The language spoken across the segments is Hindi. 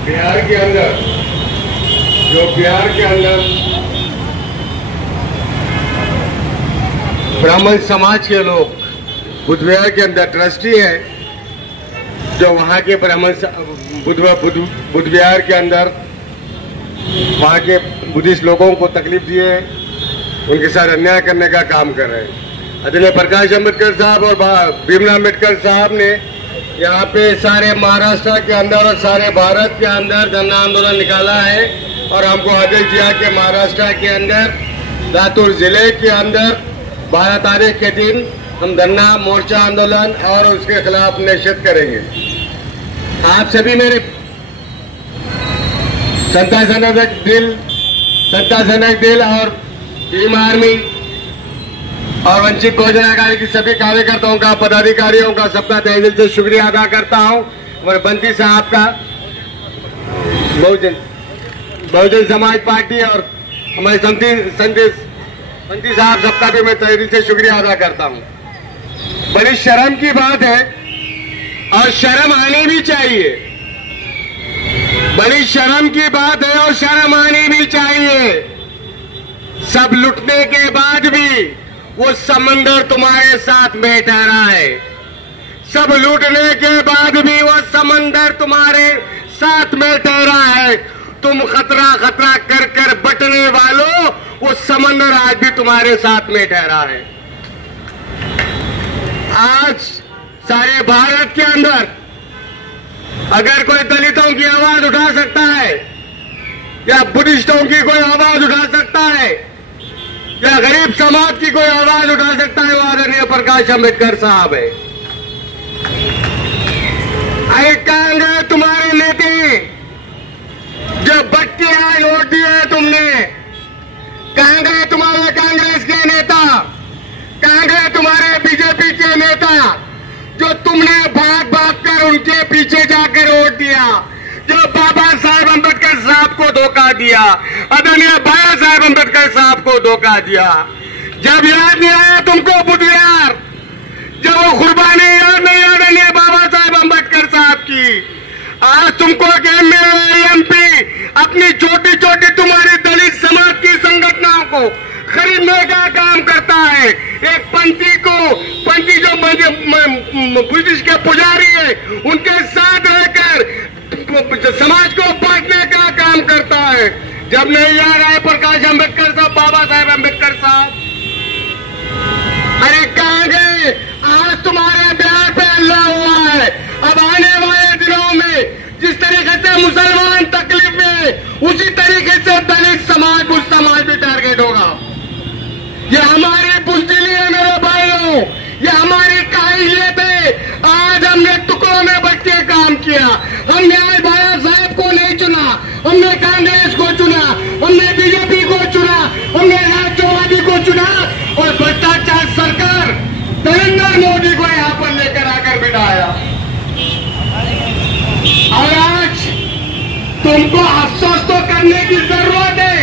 बिहार के अंदर ब्राह्मण समाज के लोग बुद्ध विहार के अंदर ट्रस्टी है, जो वहाँ के ब्राह्मण बुद्ध विहार के अंदर वहाँ के बुद्धिस्ट लोगों को तकलीफ दिए, उनके साथ अन्याय करने का काम कर रहे हैं। आदरणीय प्रकाश अंबेडकर साहब और भीमराव अंबेडकर साहब ने यहाँ पे सारे महाराष्ट्र के अंदर और सारे भारत के अंदर धरना आंदोलन निकाला है, और हमको आदेश दिया कि महाराष्ट्र के अंदर लातूर जिले के अंदर 12 तारीख के दिन हम धरना मोर्चा आंदोलन और उसके खिलाफ निषेध करेंगे। आप सभी मेरे संताजनक दिल और भीम आर्मी और वंचित बहुजन आघाड़ी की सभी कार्यकर्ताओं का, पदाधिकारियों का सबका तहे दिल से शुक्रिया अदा करता हूं। और बंटी साहब का, बहुजन समाज पार्टी और हमारे बंटी साहब सबका भी मैं तहे दिल से शुक्रिया अदा करता हूं। बड़ी शर्म की बात है और शर्म आनी भी चाहिए। बड़ी शर्म की बात है और शर्म आनी भी चाहिए। सब लुटने के बाद भी वो समंदर तुम्हारे साथ में ठहरा है। सब लूटने के बाद भी वो समंदर तुम्हारे साथ में ठहरा है। तुम खतरा खतरा कर कर बटने वालों, वो समंदर आज भी तुम्हारे साथ में ठहरा है। आज सारे भारत के अंदर अगर कोई दलितों की आवाज उठा सकता है, या बुद्धिस्टों की कोई आवाज उठा सकता है, या गरीब समाज की कोई आवाज उठा सकता है, वो आदरणीय प्रकाश अंबेडकर साहब है। अरे कहां गए तुम्हारे नेता जो बच्चे आज वोट दिए तुमने? कहां गए तुम्हारे कांग्रेस के नेता? कहां गए तुम्हारे बीजेपी के नेता जो तुमने भाग भाग कर उनके पीछे जाकर वोट दिया, जो बाबा साहेब अंबेडकर साहब को धोखा दिया, आदरणीय बाबा साहेब अंबेडकर साहब को धोखा दिया? जब याद नहीं आया तुमको बुद्ध विहार, जब वो कुर्बानी याद नहीं आदरणीय बाबा साहेब अंबेडकर साहब की, आज तुमको एमपी अपनी छोटी छोटी तुम्हारी दलित समाज की संगठनों को खरीदने का काम करता है। एक पंथी जो बुद्धिस्ट के पुजारी है, उनके साथ रहकर समाज को बांटने का काम करता है। जब नहीं याद आए प्रकाश अंबेडकर साहब, बाबा साहेब अंबेडकर साहब, अरे कहां गए? आज तुम्हारे बिहार पे अल्लाह हुआ है। अब आने वाले दिनों में जिस तरीके से मुसलमान तकलीफ में, उसी तरीके से दलित समाज, बुद्ध समाज भी टारगेट होगा। ये हमारी बुजदिली है मेरे भाइयों, ये हमारी काबिलियत है। आज हमने टुकड़ों में बच के काम किया। हमने आज बाबा साहब को नहीं चुना, हमने कांग्रेस को चुना, हमने बीजेपी को चुना, हमने राष्ट्रवादी को चुना, और भ्रष्टाचार सरकार नरेंद्र मोदी को यहां पर लेकर आकर बिठाया। और आज तुमको अफसोस तो करने की जरूरत है,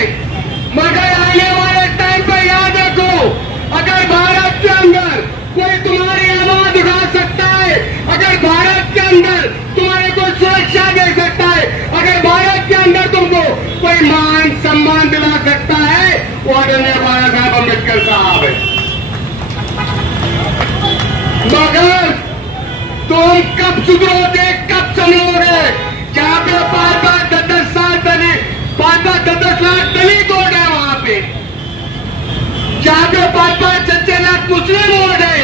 मगर आने वाले टाइम पर याद रखो, अगर भारत के अंदर कोई तुम्हारी आवाज उठा सकता है, अगर भारत के अंदर तुम्हारे को सुरक्षा दे सकता है, अगर भारत के अंदर तुमको कोई मान सम्मान दिला सकता है, वो आदरणीय बाबा साहब अंबेडकर साहब है। मगर तुम कब सुधरोगे, कब समझोगे? जहां पे 5-10 साल दलित, 5-10 लाख दलित वोट है, वहां पे जहां पे 5-6 लाख मुस्लिम वोट है,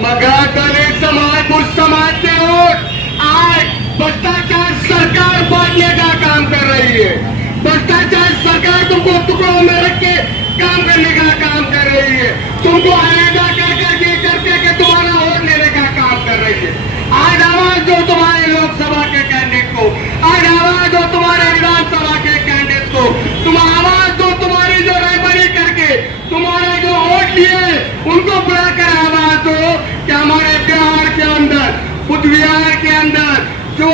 मगर दलित समाज, बुद्ध समाज के वोट आज भ्रष्टाचार सरकार बांटने का काम कर रही है। भ्रष्टाचार सरकार तुमको टुकड़ों में रख के काम करने का काम कर रही है। तुमको आएगा करके तुम्हारा वोट लेने का काम कर रही है। आज आवाज दो तुम्हारे लोकसभा के कैंडिडेट को, आज आवाज दो तुम्हारे विधानसभा के कैंडिडेट को, तुम आवाज दो तुम्हारी जो रहबरी करके तुम्हारे जो वोट लिए उनको बुलाकर आवाज दो कि हमारे बिहार के अंदर, बुद्ध विहार के अंदर जो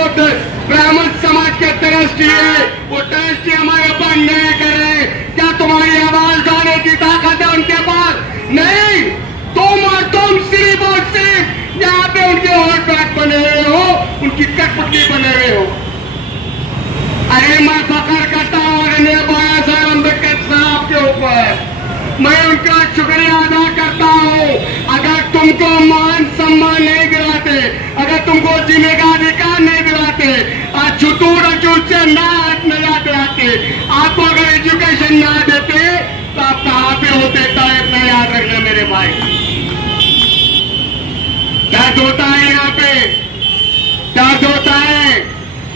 ब्राह्मण समाज के ट्रस्टी है, वो ट्रस्टी हमारे ऊपर अन्याय कर रहे हैं। क्या तुम्हारी आवाज उठाने की ताकत है उनके पास? नहीं। तुम सिर्फ और सिर्फ यहाँ पे उनके वोट बैंक बने हुए हो, उनकी कठपुतली बने हुए हो। अरे मैं फख्र करता हूँ आदरणीय बाबा साहब अम्बेडकर साहब के ऊपर, मैं उनका शुक्रिया अदा करता हूँ। अगर तुमको मान सम्मान नहीं दिलाते, अगर तुमको जीने का अधिकार नहीं दिलाते, आज छुटूर अछूत से ना नजर दिलाते, आपको अगर एजुकेशन ना देते तो आप कहाँ पे होते? इतना याद रखना मेरे भाई। दर्द होता है यहाँ पे, दर्द होता है।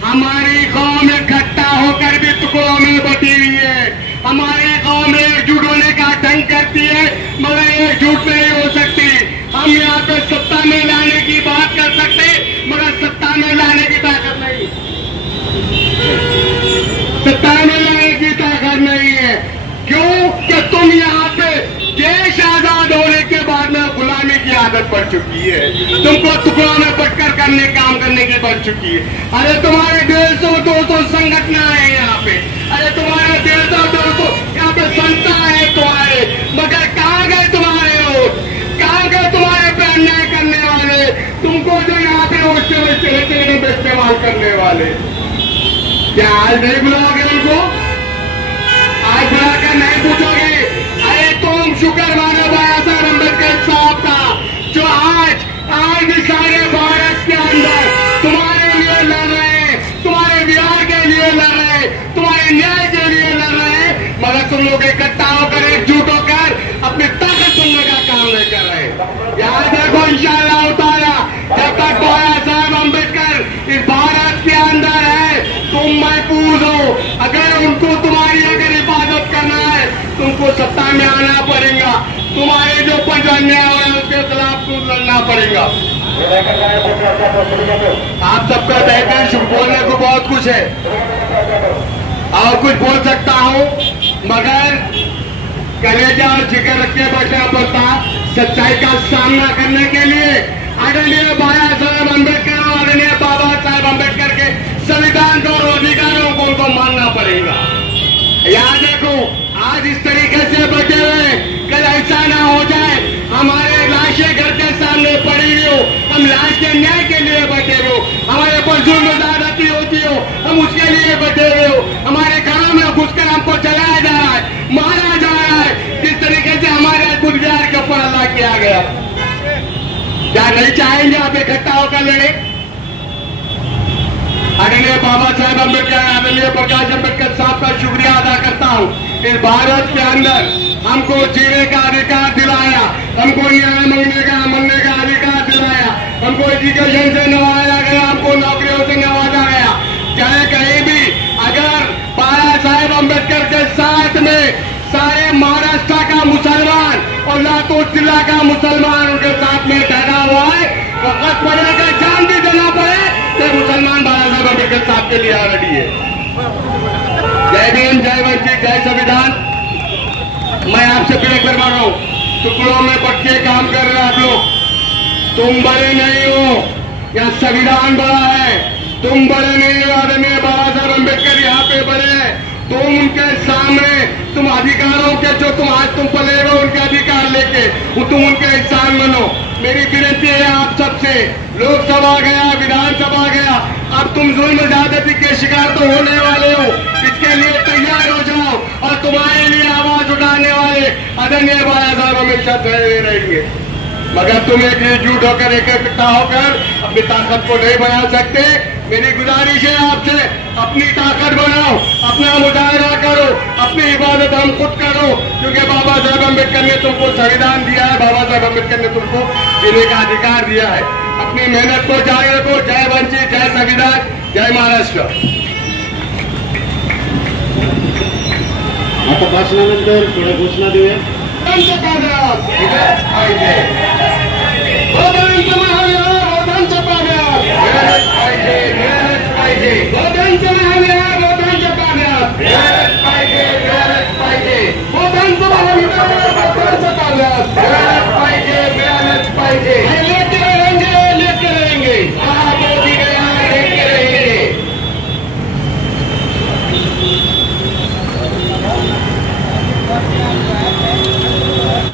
हमारी कौम इकट्ठा होकर भी टुकड़ों में बटी हुई है। हमारी कौम एकजुट होने का ढंग करती है, मगर एकजुट नहीं हो सकती। हम यहाँ पे सत्ता में लाने की बात कर सकते, मगर सत्ता में लाने की ताकत नहीं, सत्ता में लाने की ताकत नहीं है। क्यों? कि तुम यहाँ पे देश आजाद होने के बाद में गुलामी की आदत पड़ चुकी है, तुमको टुकड़ों में बटकर काम करने की पड़ चुकी है। अरे तुम्हारे 150-200 संगठन है यहाँ पे, अरे तुम्हारे 150-200 यहाँ पे संस्था है तुम्हारे, मगर कहाँ गए तुम्हारे लोग? कहाँ गए तुम्हारे पे अन्याय करने वाले? तुमको जो यहाँ पे इस्तेमाल करने वाले, क्या आज नहीं बुलाओगे उनको? आज बुलाकर नहीं पूछोगे? अरे तुम शुक्र मानो बाबा साहब अम्बेडकर साहब का, जो आज भी सारे भारत के अंदर तुम्हारे लिए लड़ रहे हैं, तुम्हारे बिहार के लिए लड़ रहे हैं, तुम्हारे न्याय के लिए लड़ रहे हैं, मगर तुम लोग इकट्ठा होकर एकजुट होकर अपनी ताकत सुनने का काम नहीं कर रहे। याद रखो इंशाअल्लाह ताला, जब तक बाबा साहब अम्बेडकर इस भारत के अंदर है, तुम महफूज हो। अगर उनको तुम्हारी अगर हिफाजत करना है, तुमको सत्ता में आना पड़ेगा, तुम्हारे जो पंच अन्याय हो रहा है उसके खिलाफ तुम लड़ना पड़ेगा। आप सबका बेहतर बोलने को बहुत कुछ है और कुछ बोल सकता हूँ, मगर कलेजा और जिगर रख के बैठना पड़ता सच्चाई का सामना करने के लिए। आदरणीय बाबा साहब अम्बेडकर और आदरणीय बाबा साहब अम्बेडकर के संविधान को और अधिकारों को उनको मानना पड़ेगा। याद रखो, आज इस तरीके से बचे हुए, कल ऐसा ना हो जाए हमारे लाशें घर के सामने पड़ी हुई हो, हम लाश के न्याय के लिए बैठे हो, हमारे पर जुल्म ज्यादती होती हो, हम उसके लिए बैठे हुए हो, हमारे घरों में घुसकर हमको जलाया जा रहा है, मारा जा रहा है, जिस तरीके से हमारे बुद्धियार के ऊपर अल्लाह किया गया। क्या नहीं चाहेंगे आप इकट्ठा होकर लड़े? आदरणीय बाबा साहब अम्बेडकर, आदरणीय प्रकाश अम्बेडकर साहब का शुक्रिया अदा करता हूँ। इस भारत के अंदर हमको जीने का अधिकार दिलाया, हमको न्याय मांगने का अधिकार दिलाया, हमको एजुकेशन से नवाजा गया, हमको नौकरियों से नवाजा गया। चाहे कहीं भी अगर बाबा साहेब अम्बेडकर के साथ में सारे महाराष्ट्र का मुसलमान और लातूर जिला का मुसलमान उनके साथ में ठहरा हुआ है, वक्त पड़ने का जान भी देना पड़े तो मुसलमान बाबा साहब अम्बेडकर साहब के लिए रेडी है। जय भीम, जय वंचित, जय संविधान। मैं आपसे फिर एक बार मार रहा हूँ, टुकड़ों में बट के काम कर रहे आप लोग, तुम बड़े नहीं हो, यहाँ संविधान बड़ा है, तुम बड़े नहीं हो। आदरणीय बाबा साहब अम्बेडकर यहाँ पे बड़े हैं, तुम उनके सामने तुम अधिकारों के जो तुम आज तुम पले हो उनके अधिकार लेके तुम उनके एहसान मनो। मेरी विनती है आप सबसे, लोकसभा गया, विधानसभा गया, अब तुम जुल्म ज्यादती के शिकार तो होने वाले हो, इसके लिए तैयार हो जाओ और तुम्हारे लिए आवाज उठाने वाले आदरणीय बाबा साहब हमेशा खड़े रहेंगे। मगर तुम एक एकजुट होकर इकट्ठा होकर अपनी ताकत को नहीं बना सकते। मेरी गुजारिश है आपसे, अपनी ताकत बनाओ, अपना मुजाहरा करो, अपनी इबादत हम खुद करो, क्योंकि बाबा साहब अम्बेडकर ने तुमको संविधान दिया है, बाबा साहब अम्बेडकर ने तुमको जीने का अधिकार दिया है। अपनी मेहनत को जारी रखो। जय वंचित, जय संविधान, जय महाराष्ट्र। आता भाषणानंतर थोड्या घोषणा देऊया। बदल